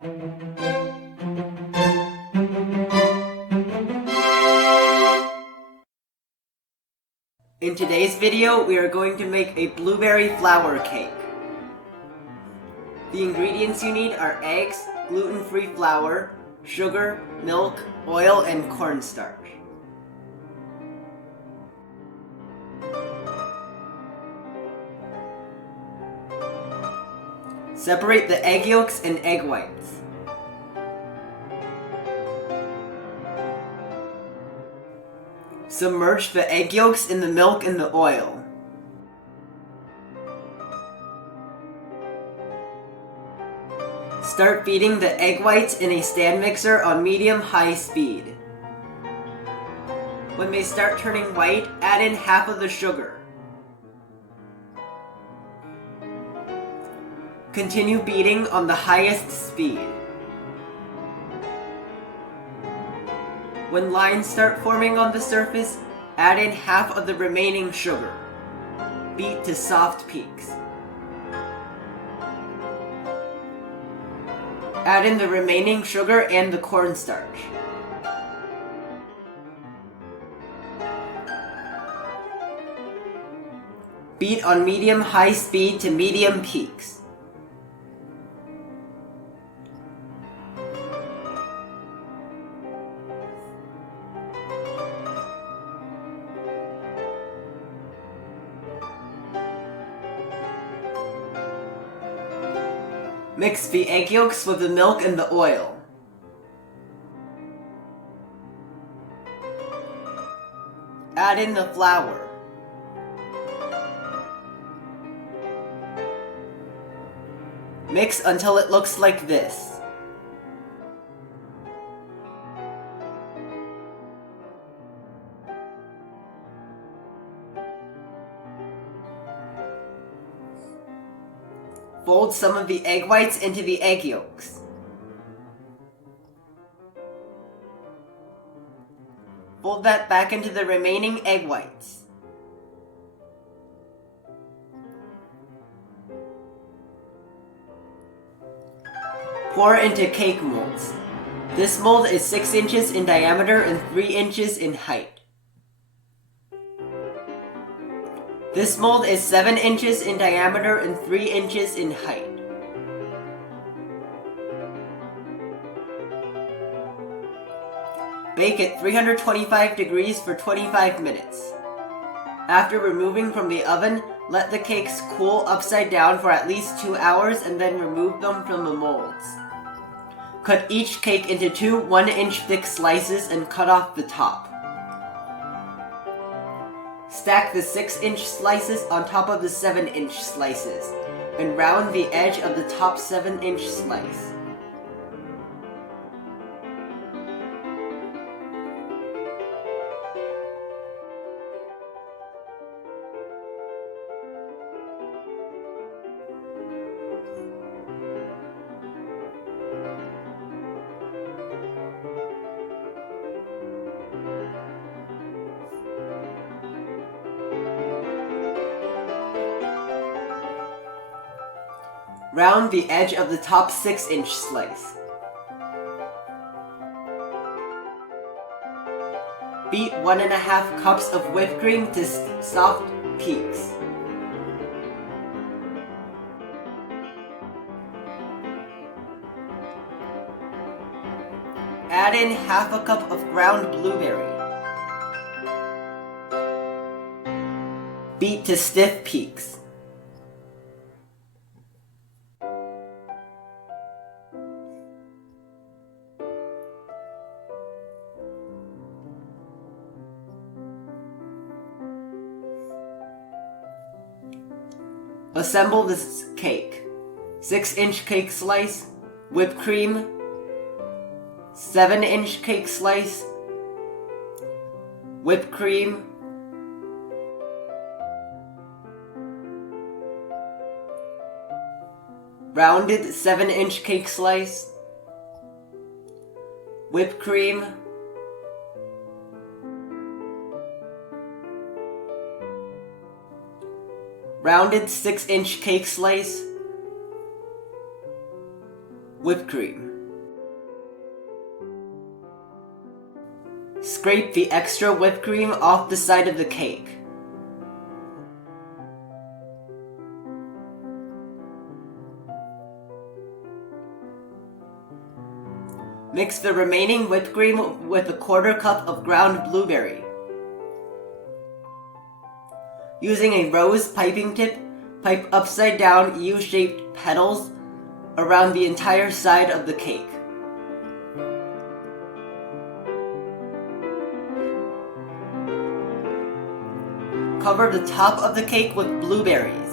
In today's video, we are going to make a blueberry flour cake. The ingredients you need are eggs, gluten-free flour, sugar, milk, oil, and cornstarch. Separate the egg yolks and egg whites. Submerge the egg yolks in the milk and the oil. Start beating the egg whites in a stand mixer on medium-high speed. When they start turning white, add in half of the sugar. Continue beating on the highest speed. When lines start forming on the surface, add in half of the remaining sugar. Beat to soft peaks. Add in the remaining sugar and the cornstarch. Beat on medium-high speed to medium peaks. Mix the egg yolks with the milk and the oil. Add in the flour. Mix until it looks like this. Fold some of the egg whites into the egg yolks. Fold that back into the remaining egg whites. Pour into cake molds. This mold is 6 inches in diameter and 3 inches in height. This mold is 7 inches in diameter and 3 inches in height. Bake at 325 degrees for 25 minutes. After removing from the oven, let the cakes cool upside down for at least 2 hours and then remove them from the molds. Cut each cake into 2 1-inch thick slices and cut off the top. Stack the 6-inch slices on top of the 7-inch slices, and round the edge of the top 7-inch slice. Round the edge of the top 6-inch slice. Beat 1.5 cups of whipped cream to soft peaks. Add in half a cup of ground blueberry. Beat to stiff peaks. Assemble this cake. 6-inch cake slice, whipped cream, 7-inch cake slice, whipped cream, rounded 7-inch cake slice, whipped cream, rounded 6-inch cake slice, whipped cream. Scrape the extra whipped cream off the side of the cake. Mix the remaining whipped cream with a 1/4 cup of ground blueberry. Using a rose piping tip, pipe upside down U-shaped petals around the entire side of the cake. Cover the top of the cake with blueberries.